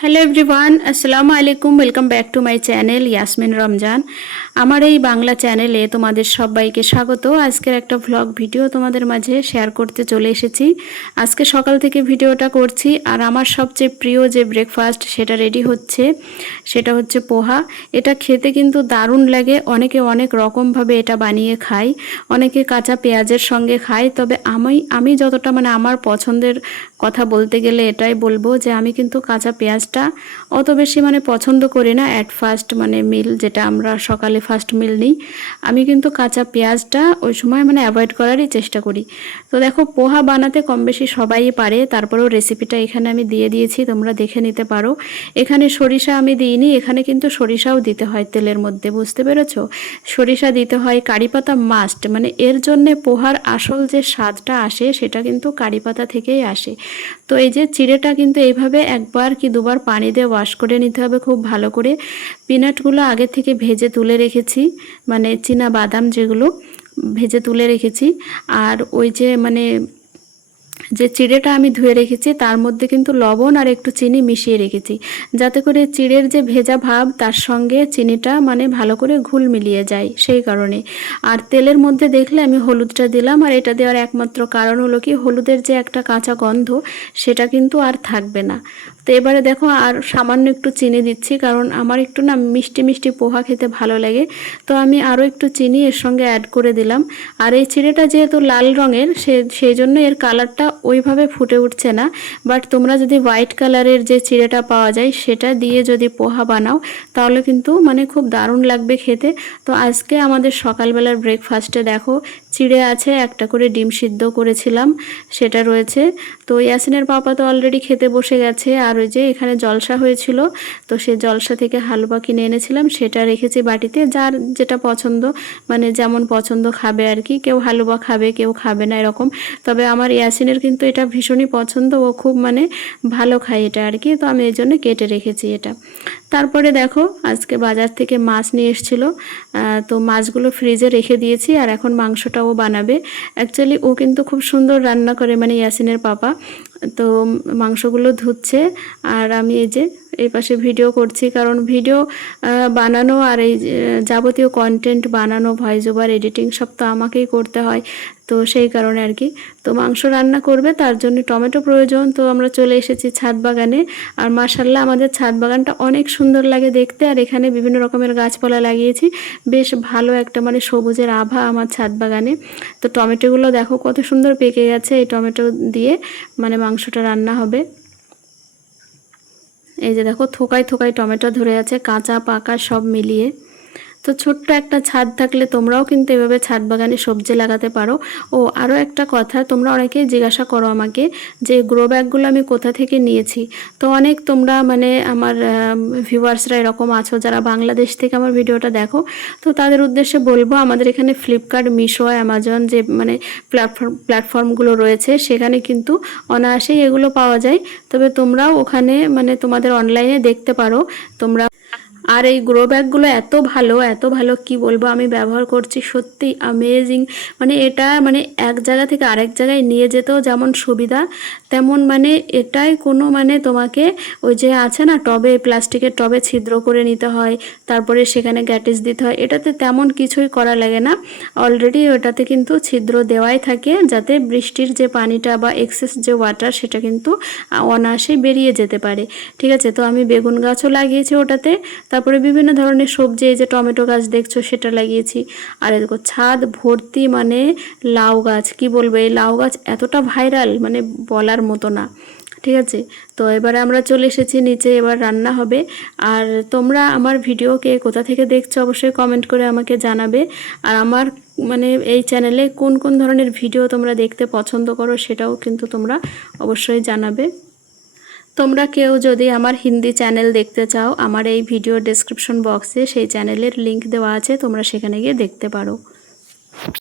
Hello everyone, আসসালামু আলাইকুম। Welcome back to my channel Yasmin Ramzan. আমার এই বাংলা চ্যানেলে তোমাদের সবাইকে স্বাগত। আজকের একটা ভ্লগ ভিডিও তোমাদের মাঝে শেয়ার করতে চলে এসেছি। আজকে সকাল থেকে ভিডিওটা করছি, আর আমার সবচেয়ে প্রিয় যে ব্রেকফাস্ট সেটা রেডি হচ্ছে, সেটা হচ্ছে পোহা। এটা খেতে কিন্তু দারুণ লাগে। অনেকে অনেক রকমভাবে এটা বানিয়ে খায়, অনেকে কাঁচা পেঁয়াজের সঙ্গে খায়। তবে আমি যতটা আমার পছন্দের কথা বলতে গেলে এটাই বলবো যে আমি কিন্তু কাঁচা পেঁয়াজটা অত বেশি পছন্দ করি না। অ্যাট ফার্স্ট মিল, যেটা আমরা সকালে ফার্স্ট মিল নিই, আমি কিন্তু কাঁচা পেঁয়াজটা ওই সময় অ্যাভয়েড করারই চেষ্টা করি। তো দেখো, পোহা বানাতে কম বেশি সবাই পারে, তারপরেও রেসিপিটা এখানে আমি দিয়ে দিয়েছি, তোমরা দেখে নিতে পারো। এখানে সরিষা আমি দিইনি, এখানে কিন্তু সরিষাও দিতে হয় তেলের মধ্যে, বুঝতে পেরেছো? সরিষা দিতে হয়, কারি পাতা মাস্ট, এর জন্যে পোহার আসল যে স্বাদটা আসে সেটা কিন্তু কারি পাতা থেকেই আসে। তো এই যে চিড়েটা কিন্তু এইভাবে একবার কি দুবার পানি দিয়ে ওয়াশ করে নিতে হবে খুব ভালো করে। পিনাটগুলো আগে থেকে ভেজে তুলে রেখেছি, চীনা বাদাম যেগুলো ভেজে তুলে রেখেছি। আর ওই যে যে চিড়েটা আমি ধুয়ে রেখেছি তার মধ্যে কিন্তু লবণ আর একটু চিনি মিশিয়ে রেখেছি, যাতে করে চিড়ের যে ভেজা ভাব তার সঙ্গে চিনিটা ভালো করে ঘুল মিলিয়ে যায়, সেই কারণে। আর তেলের মধ্যে দেখলে আমি হলুদটা দিলাম, আর এটা দেওয়ার একমাত্র কারণ হলো কি, হলুদের যে একটা কাঁচা গন্ধ সেটা কিন্তু আর থাকবে না। তো এবারে দেখো, আর সামান্য একটু চিনি দিচ্ছি, কারণ আমার একটু মিষ্টি মিষ্টি পোহা খেতে ভালো লাগে। তো আমি আরও একটু চিনি এর সঙ্গে অ্যাড করে দিলাম। আর এই চিড়েটা যেহেতু লাল রঙের, সেই জন্য এর কালারটা ওইভাবে ফুটে উঠছে না। বাট তোমরা যদি হোয়াইট কালারের যে চিড়েটা পাওয়া যায় সেটা দিয়ে যদি পোহা বানাও, তাহলে কিন্তু খুব দারুণ লাগবে খেতে। তো আজকে আমাদের সকালবেলার ব্রেকফাস্টে দেখো, চিড়ে আছে, একটা করে ডিম সিদ্ধ করেছিলাম সেটা রয়েছে। তো ইয়াসিনের পাপা তো অলরেডি খেতে বসে গেছে। আর ওই যে এখানে জলসা হয়েছিল, তো সে জলসা থেকে হালুয়া কিনে এনেছিলাম, সেটা রেখেছি বাটিতে। যার যেটা পছন্দ, যেমন পছন্দ খাবে আর কি। কেউ হালুয়া খাবে, কেউ খাবে না, এরকম। তবে আমার ইয়াসিনের কিন্তু এটা ভীষণই পছন্দ, ও খুব ভালো খায় এটা আর কি। তো আমি এই জন্য কেটে রেখেছি এটা। তারপরে দেখো, আজকে বাজার থেকে মাছ নিয়ে এসেছিলো, তো মাছগুলো ফ্রিজে রেখে দিয়েছি। আর এখন মাংসটাও বানাবে। অ্যাকচুয়ালি ও কিন্তু খুব সুন্দর রান্না করে, ইয়াসিনের পাপা। তো মাংসগুলো ধুচ্ছে, আর আমি এই যে এই পাশে ভিডিও করছি, কারণ ভিডিও বানানো আর এই যাবতীয় কন্টেন্ট বানানো, ভয়েস ওভার, এডিটিং সব তো আমাকেই করতে হয়। তো সেই কারণে আর কি। তো মাংস রান্না করবে, তার জন্য টমেটো প্রয়োজন। তো আমরা চলে এসেছি ছাদ বাগানে। আর মাশাআল্লাহ, আমাদের ছাদ বাগানটা অনেক সুন্দর লাগে দেখতে। আর এখানে বিভিন্ন রকমের গাছপালা লাগিয়েছি, বেশ ভালো একটা সবুজের আভা আমার ছাদ বাগানে। তো টমেটোগুলো দেখো কত সুন্দর পেকে গেছে। এই টমেটো দিয়ে মাংসটা রান্না হবে। এই যে দেখো, থোকায় থোকায় টমেটো ধরে আছে, কাঁচা পাকা সব মিলিয়ে। তো ছোট্ট একটা ছাদ থাকলে তোমরাও কিন্তু এভাবে ছাদ বাগানে সবজি লাগাতে পারো। ও আরও একটা কথা, তোমরা অনেকেই জিজ্ঞাসা করো আমাকে যে গ্রো ব্যাগগুলো আমি কোথা থেকে নিয়েছি। তো অনেক তোমরা আমার ভিউয়ার্সরা এরকম আছো যারা বাংলাদেশ থেকে আমার ভিডিওটা দেখো। তো তাদের উদ্দেশ্যে বলবো, আমাদের এখানে ফ্লিপকার্ট, মিশো, অ্যামাজন যে প্ল্যাটফর্মগুলো রয়েছে, সেখানে কিন্তু অনায়াসেই এগুলো পাওয়া যায়। তবে তোমরাও ওখানে তোমাদের অনলাইনে দেখতে পারো তোমরা। আর এই গ্রো ব্যাগগুলো এত ভালো, এত ভালো, কি বলবো, আমি ব্যবহার করছি, সত্যি অ্যামেজিং। এটা এক জায়গা থেকে আরেক জায়গায় নিয়ে যেতেও যেমন সুবিধা, তেমন এটাই কোনো তোমাকে ওই যে আছে না, টবে, প্লাস্টিকের টবে ছিদ্র করে নিতে হয়, তারপরে সেখানে গ্যাটিস দিতে হয়, এটাতে তেমন কিছুই করা লাগে না। অলরেডি ওটাতে কিন্তু ছিদ্র দেওয়াই থাকে, যাতে বৃষ্টির যে পানিটা বা এক্সেস যে ওয়াটার সেটা কিন্তু অনায়াসেই বেরিয়ে যেতে পারে। ঠিক আছে। তো আমি বেগুন গাছও লাগিয়েছি ওটাতে, তারপরে বিভিন্ন ধরনের সবজি, এই যে টমেটো গাছ দেখছো সেটা লাগিয়েছি। আর দেখো, ছাদ ভর্তি লাউ গাছ, কি বলবো, এই লাউ গাছ এতটা ভাইরাল বলার মতো না। ঠিক আছে। তো এবারে আমরা চলে এসেছি নিচে, এবার রান্না হবে। আর তোমরা আমার ভিডিওকে কোথা থেকে দেখছো অবশ্যই কমেন্ট করে আমাকে জানাবে। আর আমার এই চ্যানেলে কোন কোন ধরনের ভিডিও তোমরা দেখতে পছন্দ করো সেটাও কিন্তু তোমরা অবশ্যই জানাবে। তোমরা কেউ যদি আমার হিন্দি চ্যানেল দেখতে চাও, আমার এই ভিডিও ডেসক্রিপশন বক্সে সেই চ্যানেলের লিংক দেওয়া আছে, তোমরা সেখানে গিয়ে দেখতে পারো।